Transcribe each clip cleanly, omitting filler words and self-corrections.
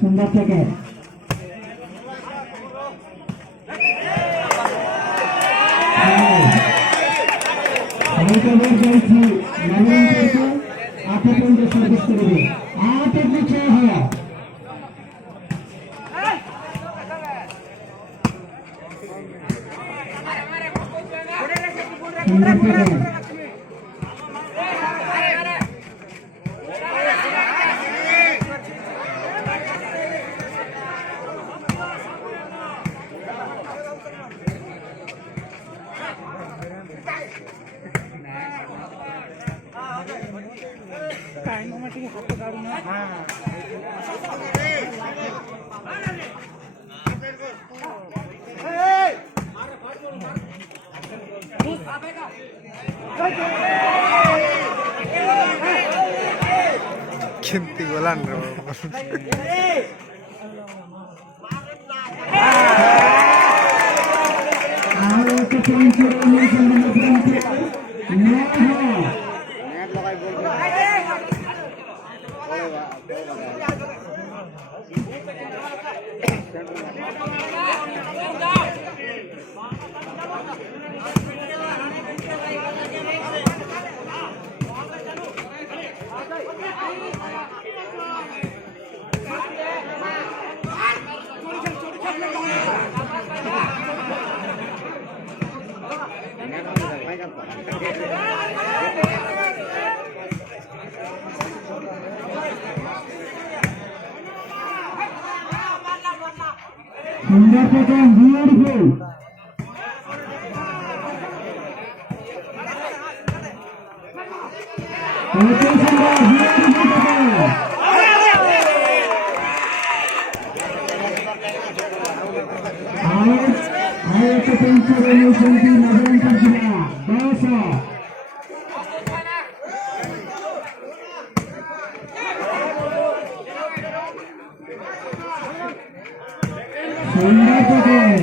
सुंदर check Kinti golan bro.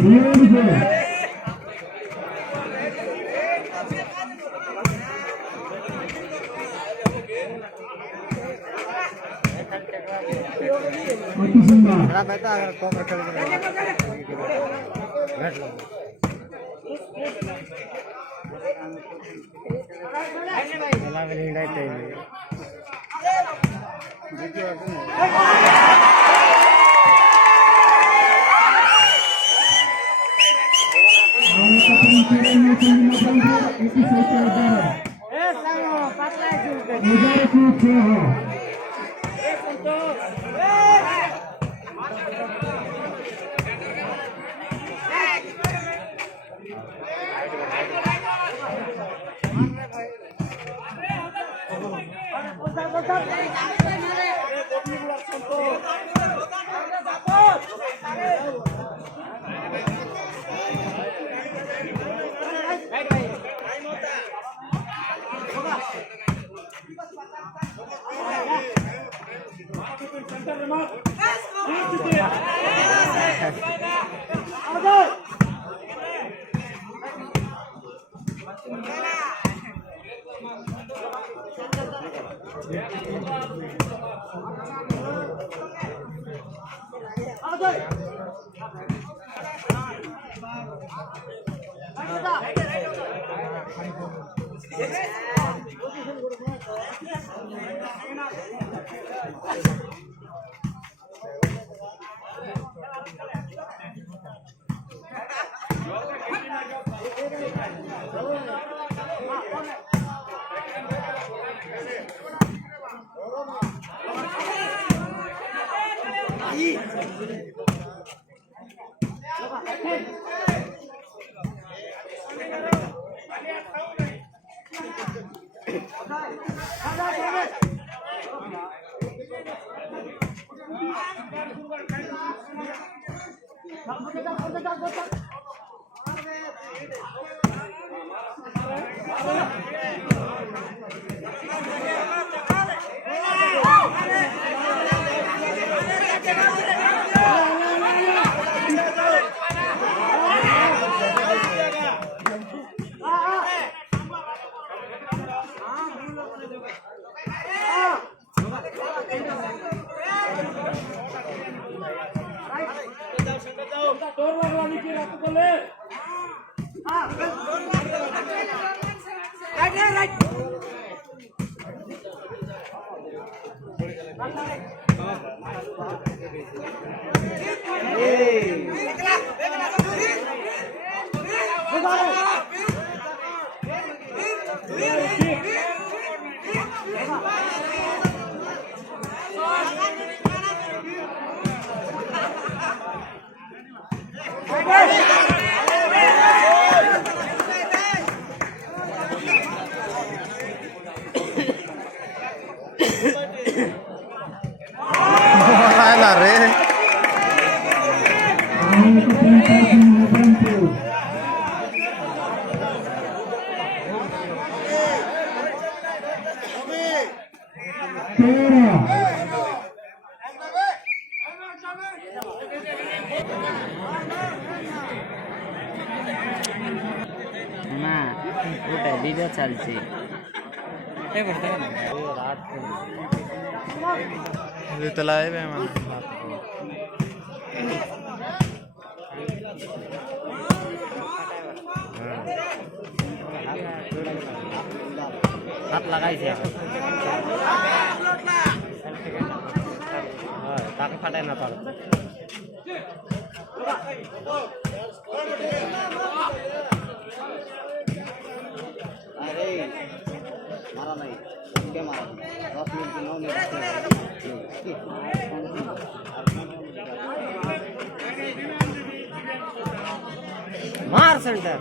Beautiful. बोलायला रे না ওটা ভিডিও চলছে तो लाइव है मैं হাত লাগাইছে তাকে ফাটায় না পারে মারা নাই মারা 10 মিনিট 9 মিনিট मार सेंटर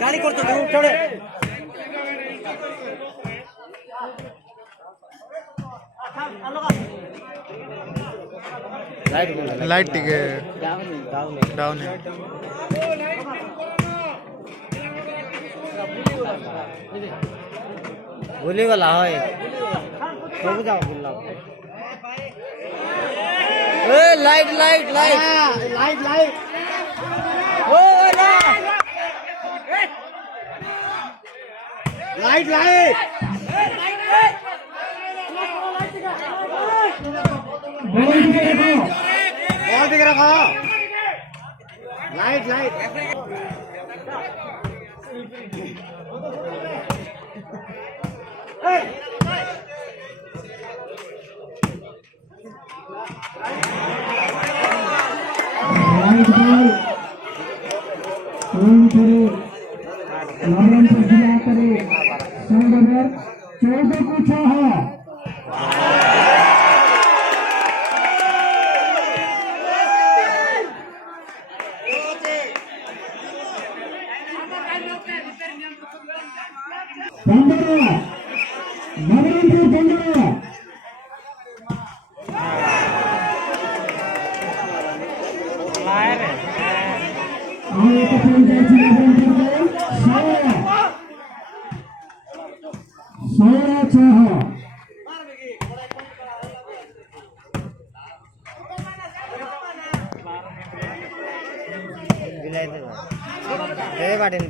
गाड़ी करते छोड़े लाइट टिके डाउन है भूली गला है सब जाओ भूल ए light light light light light ओ ना लाइट लाइट बहुत दिख रहा लाइट लाइट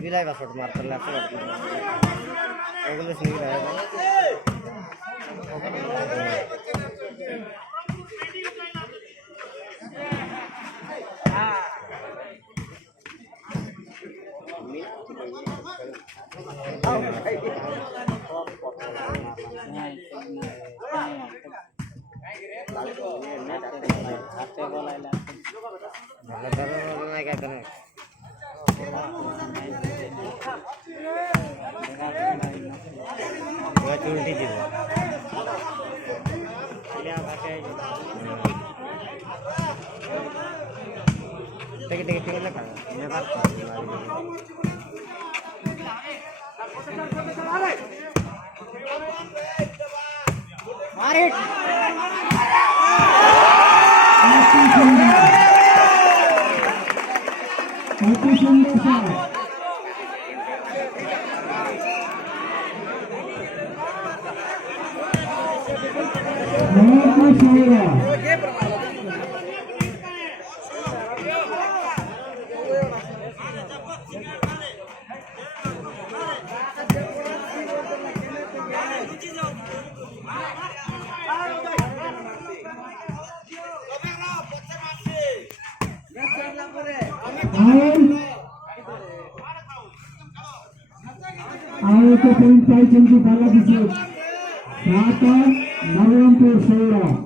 बिलाई बस मारता उल्टी दी टिकट लगा आयोचे पॉइंट पाहिजे बालाजीचे आता नवरंगपूर 16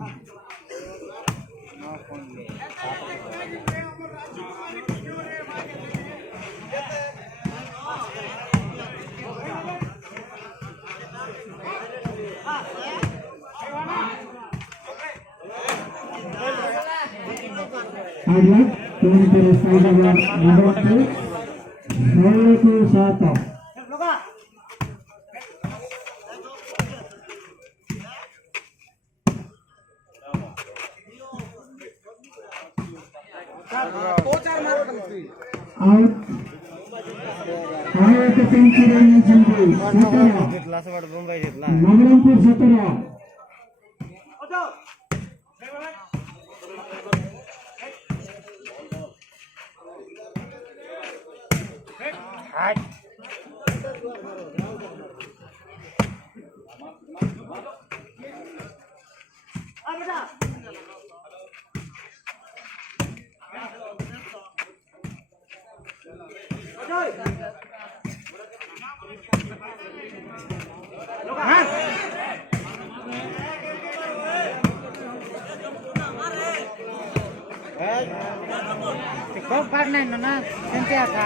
हाईलाइट दोनों तरफ फायदा नवरंगपूर 16 को 7 out आयोचे सेंचुरी जिंकली 17 नवरंगपूर 17 कब काटना है ना कैसे आता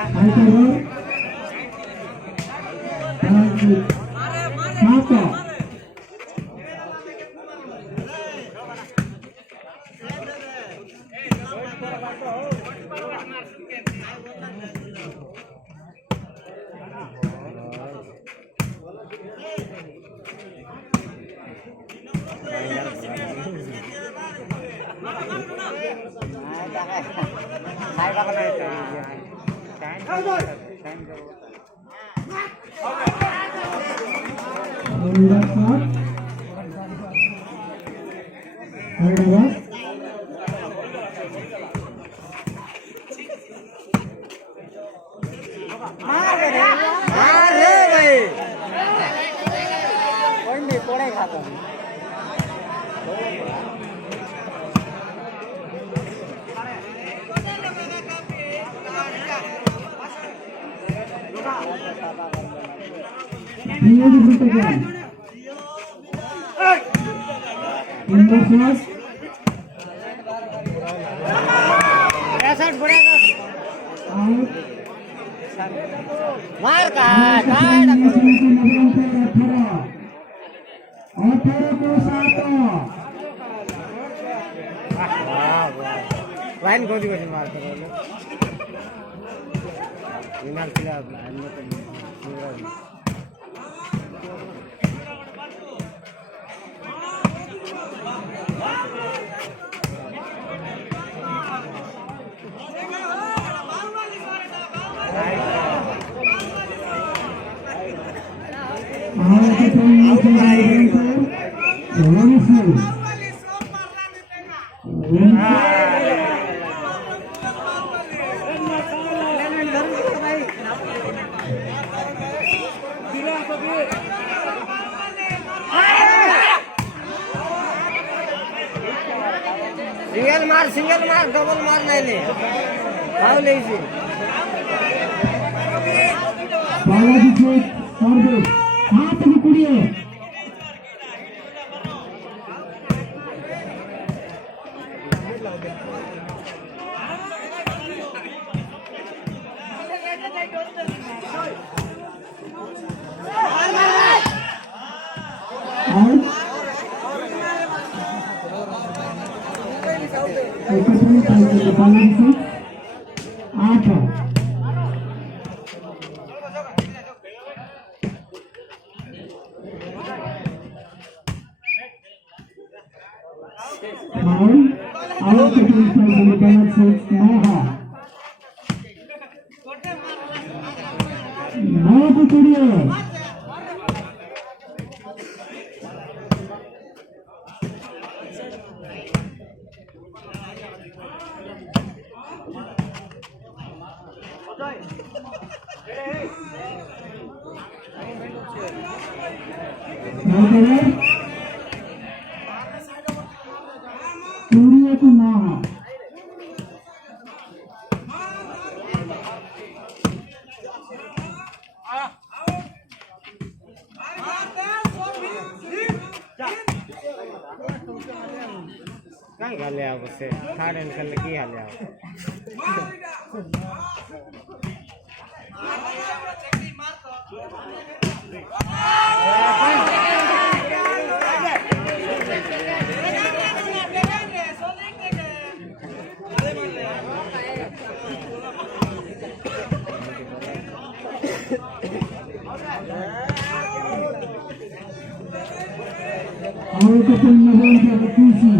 मार का 18 को 7 वाइन गोदी गोदी मार कर विनाल किला सिंगल मार डबल मार नहीं ले आओ ले इसे बालाजी से और दो हाथ की कुड़ी है 20 to 9. કઈ ગાલે આવશે થાર્ડ એન્ડ કલે કી હાલે આવ Awal kepentingan kompetisi.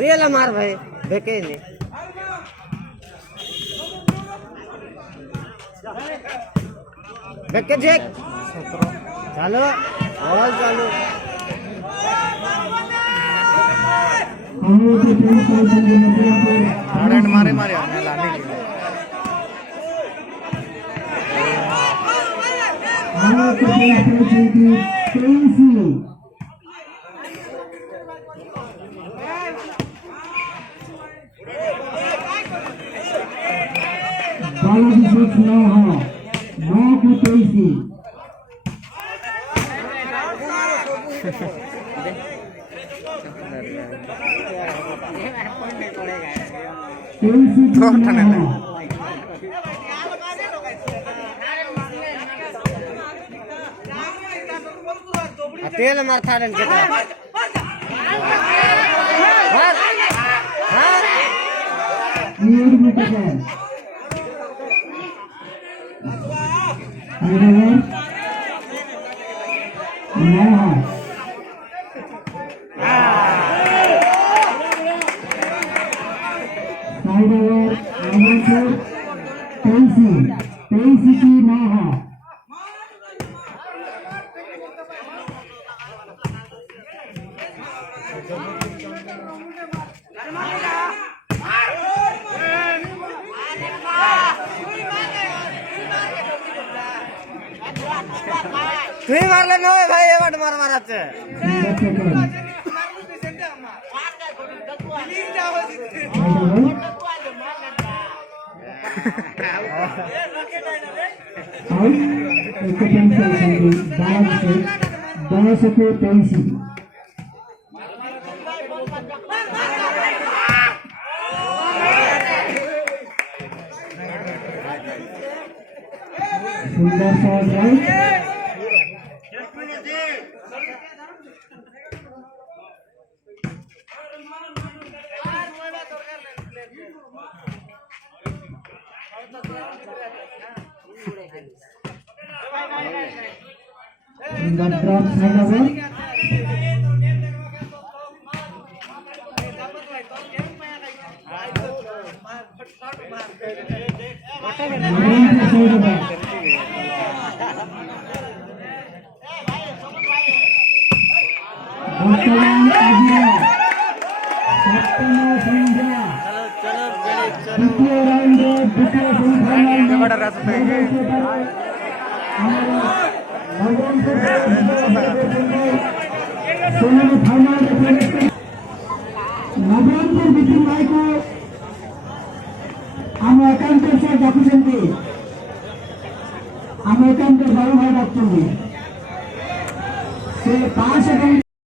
रियल मार भाई देखे नहीं देखे चेक चालू बॉल चालू Awal kepentingan आड़े मारे मारे हमने लाने के लिए awal kepentingan kompetisi. Baladji Sheikh 9 को 23. तेल मार था रन के मार हां Clear mutakan. Over. Nah. Side over. Over. Tensi की Maha. तू ही मार ले नो भाई ये बट मार मारते सुंदर शॉट राइट सुंदर ड्रॉप साइड ओवर बड़ा रास्ता है नवरंगपुर बिपिन भाई को हम एकांतर से डाकुचंती हम एकांतर बड़ भाई डाकुचंती से 5 सेकंड